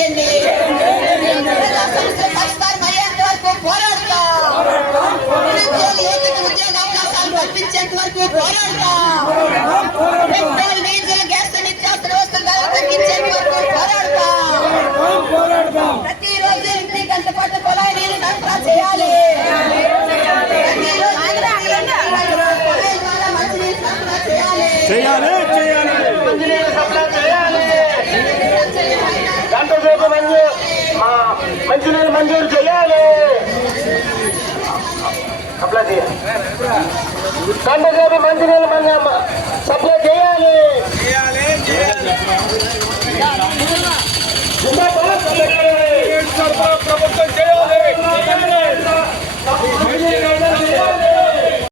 చేయండి. ప్రజా సమస్యలు పరిష్కారం అయ్యేంత వరకు పోరాడతాం. యువతకు ఉద్యోగ అవకాశాలు కల్పించేంత వరకు పోరాడతాం. పెట్రోల్, డీజిల్, గ్యాస్, నిత్యావసర వస్తువుల ధరలు తగ్గించేంత వరకు పోరాడతాం. ప్రతిరోజు ఇంటి గంట పాటు కుళాయి నీళ్ళు సరఫరా చేయాలి. మంచినీళ్ళు మంజూరు చేయాలి. అప్లై చేయాలి. గంటసేపు మంచినీళ్ళు సప్లై చేయాలి.